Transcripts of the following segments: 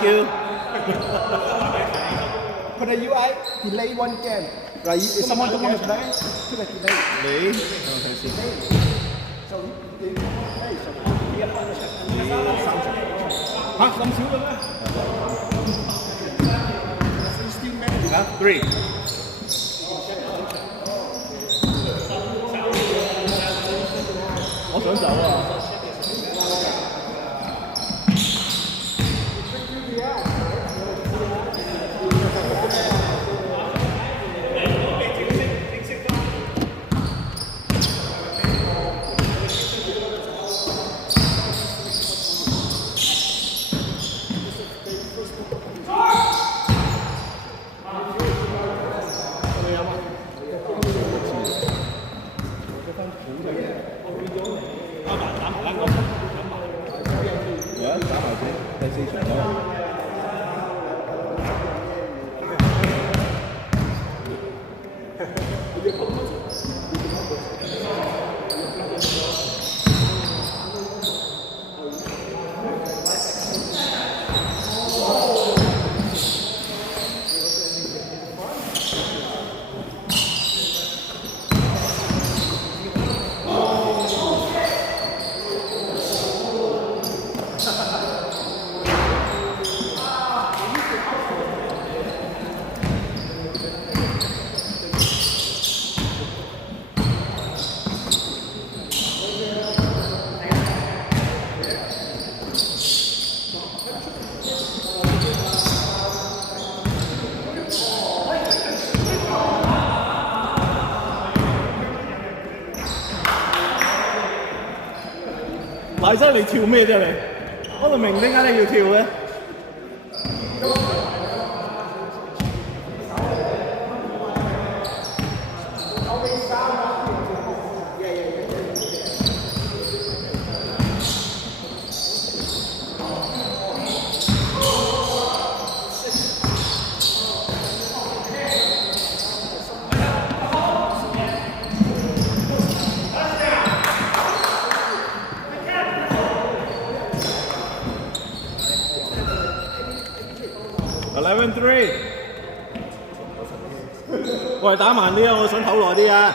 Thank you. For the UI, delay one game. Right, if someone don't want to play, to the delay. Lý. Okay, see. So if you want to play, so Phát lắm xíu luôn á. Huh? 3. Tôi想走啊！ 打埋先，第4場咯。大西你跳咩啫你？我就明點解你要跳嘅。11-3。喂，打慢啲啊！我想唞耐啲啊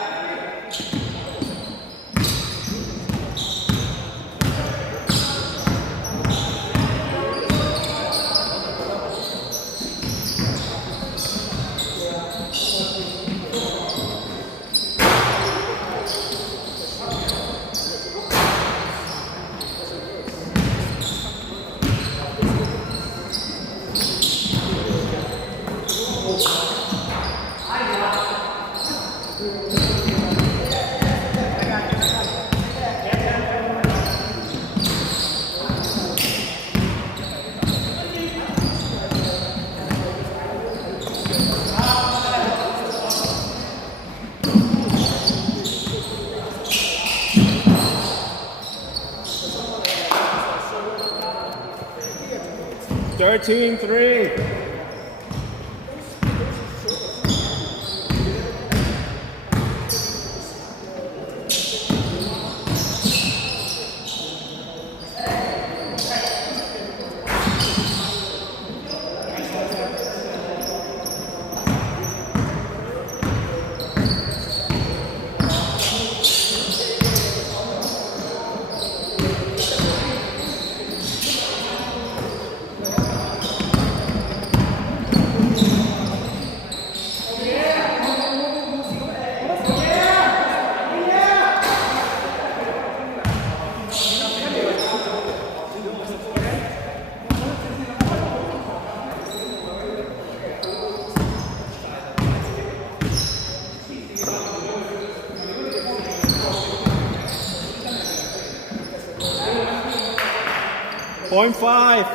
！13-3。Point 5。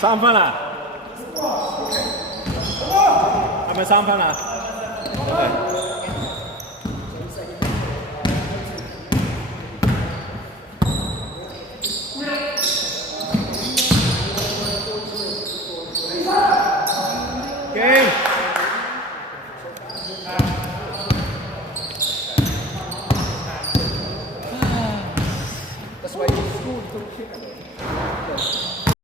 3分啦，係咪3分啊？係。Game. That's why in school, you don't kick.